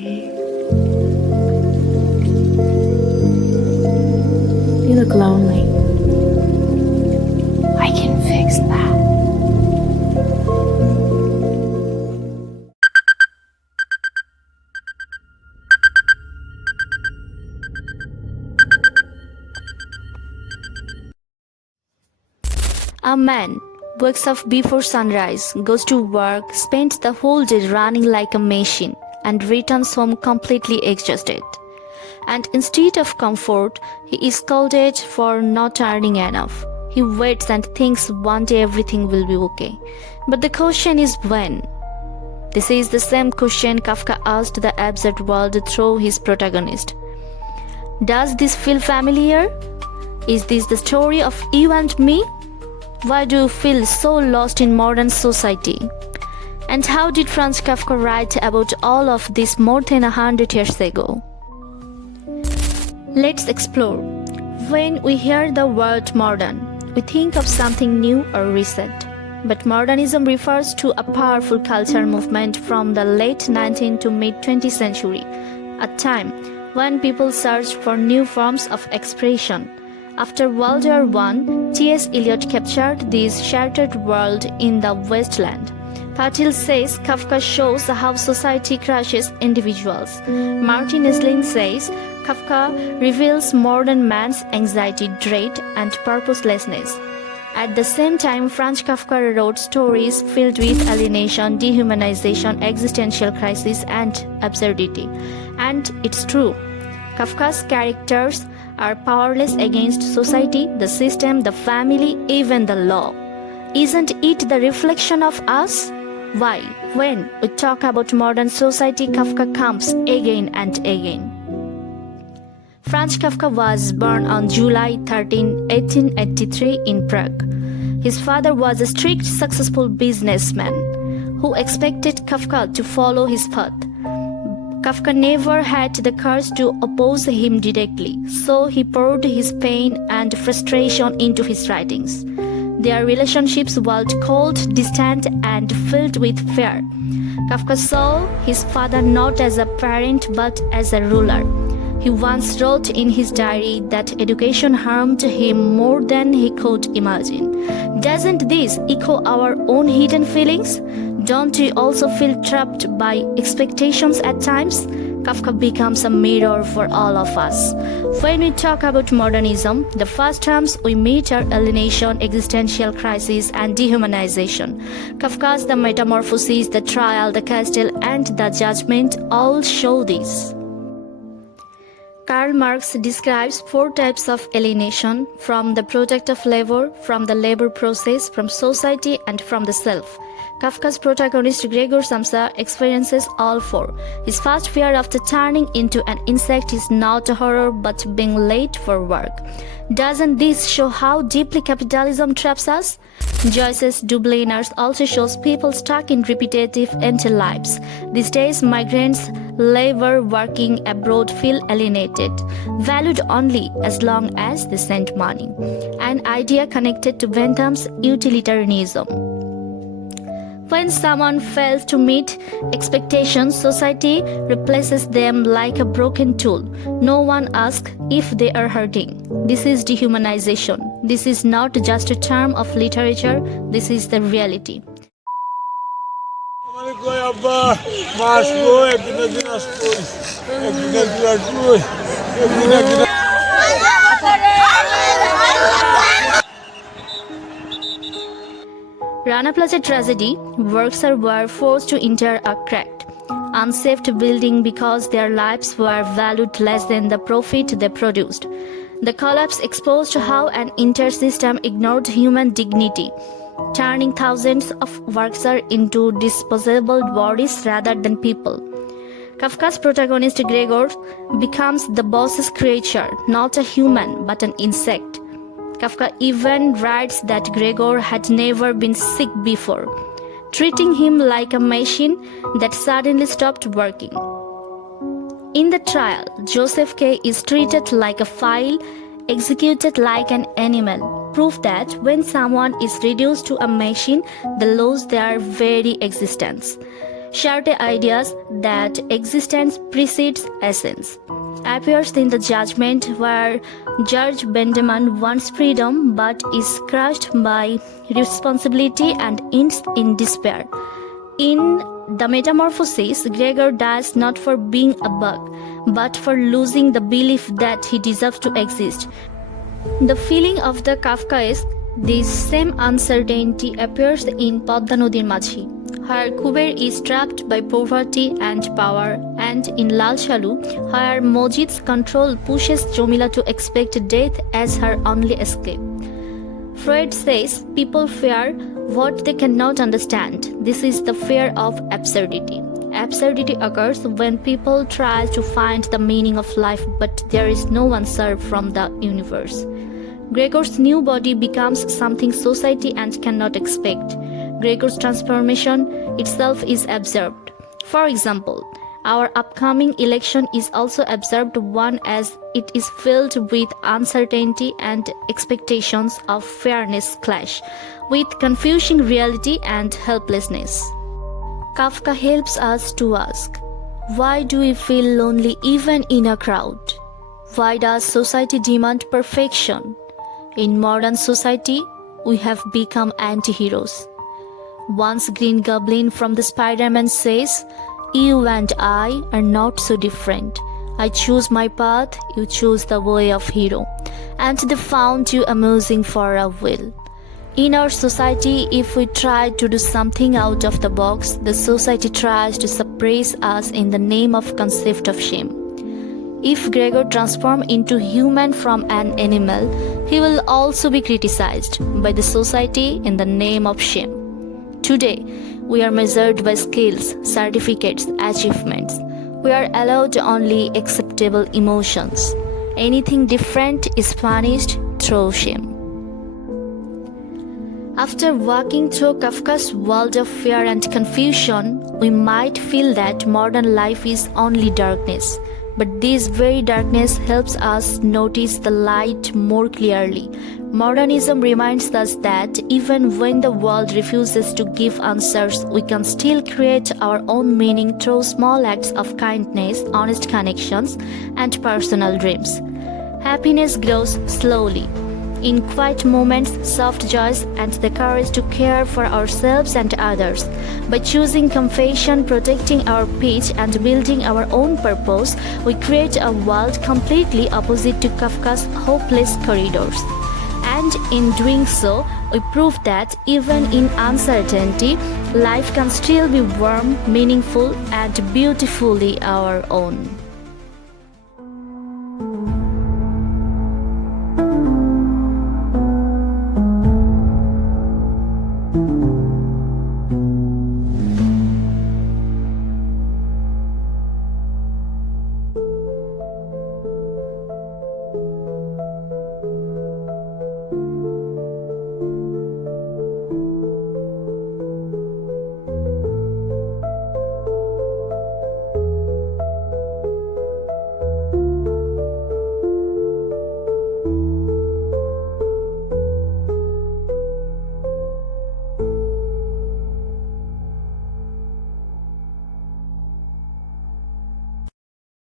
You look lonely. I can fix that. A man wakes up before sunrise, goes to work, spends the whole day running like a machine, and returns home completely exhausted. And instead of comfort, he is scolded for not earning enough. He waits and thinks one day everything will be okay. But the question is when? This is the same question Kafka asked the absurd world through his protagonist. Does this feel familiar? Is this the story of you and me? Why do you feel so lost in modern society? And how did Franz Kafka write about all of this more than 100 years ago? Let's explore. When we hear the word modern, we think of something new or recent. But modernism refers to a powerful cultural movement from the late 19th to mid-20th century, a time when people searched for new forms of expression. After World War I, T.S. Eliot captured this shattered world in the wasteland. Patil says Kafka shows how society crushes individuals. Martin Esslin says Kafka reveals modern man's anxiety, dread, and purposelessness. At the same time, Franz Kafka wrote stories filled with alienation, dehumanization, existential crisis, and absurdity. And it's true. Kafka's characters are powerless against society, the system, the family, even the law. Isn't it the reflection of us? Why, when we talk about modern society, Kafka comes again and again. Franz Kafka was born on July 13, 1883 in Prague. His father was a strict, successful businessman who expected Kafka to follow his path. Kafka never had the courage to oppose him directly, so he poured his pain and frustration into his writings. Their relationships were cold, distant, and filled with fear. Kafka saw his father not as a parent but as a ruler. He once wrote in his diary that education harmed him more than he could imagine. Doesn't this echo our own hidden feelings? Don't we also feel trapped by expectations at times? Kafka becomes a mirror for all of us. When we talk about modernism, the first terms we meet are alienation, existential crisis, and dehumanization. Kafka's The Metamorphosis, The Trial, The Castle, and The Judgment all show this. Karl Marx describes 4 types of alienation: from the product of labor, from the labor process, from society, and from the self. Kafka's protagonist Gregor Samsa experiences all 4. His first fear after turning into an insect is not a horror but being late for work. Doesn't this show how deeply capitalism traps us? Joyce's Dubliners also shows people stuck in repetitive, empty lives. These days, migrants, labor working abroad feel alienated, valued only as long as they send money. An idea connected to Bentham's utilitarianism. When someone fails to meet expectations, society replaces them like a broken tool. No one asks if they are hurting. This is dehumanization. This is not just a term of literature, this is the reality. Rana Plaza tragedy, workers were forced to enter a cracked, unsafe building because their lives were valued less than the profit they produced. The collapse exposed how an entire system ignored human dignity, turning thousands of workers into disposable bodies rather than people. Kafka's protagonist Gregor becomes the boss's creature, not a human but an insect. Kafka even writes that Gregor had never been sick before, treating him like a machine that suddenly stopped working. In the trial, Joseph K. is treated like a file, executed like an animal, proof that when someone is reduced to a machine, they lose their very existence. shared ideas that existence precedes essence, appears in the judgment where Judge Benjamin wants freedom but is crushed by responsibility and ends in despair. In the Metamorphosis, Gregor dies not for being a bug, but for losing the belief that he deserves to exist. The feeling of the Kafkaesque, this same uncertainty appears in Podda Nodir Majhi, where Kuber is trapped by poverty and power, and in Lal Shalu, where Mojid's control pushes Jamila to expect death as her only escape. Freud says people fear what they cannot understand. This is the fear of absurdity. Absurdity occurs when people try to find the meaning of life, but there is no answer from the universe. Gregor's new body becomes something society and cannot expect. Gregor's transformation itself is observed. For example, our upcoming election is also observed one as it is filled with uncertainty and expectations of fairness clash with confusing reality and helplessness. Kafka helps us to ask, why do we feel lonely even in a crowd? Why does society demand perfection? In modern society, we have become anti-heroes. Once Green Goblin from the Spider-Man says, "You and I are not so different. I choose my path, you choose the way of hero, and they found you amusing for a while." In our society, if we try to do something out of the box, the society tries to suppress us in the name of concept of shame. If Gregor transforms into human from an animal, he will also be criticized by the society in the name of shame. Today, we are measured by skills, certificates, achievements. We are allowed only acceptable emotions. Anything different is punished through shame. After walking through Kafka's world of fear and confusion, we might feel that modern life is only darkness. But this very darkness helps us notice the light more clearly. Modernism reminds us that even when the world refuses to give answers, we can still create our own meaning through small acts of kindness, honest connections, and personal dreams. Happiness grows slowly, in quiet moments, soft joys, and the courage to care for ourselves and others. By choosing compassion, protecting our peace, and building our own purpose, we create a world completely opposite to Kafka's hopeless corridors. And in doing so, we prove that even in uncertainty, life can still be warm, meaningful, and beautifully our own.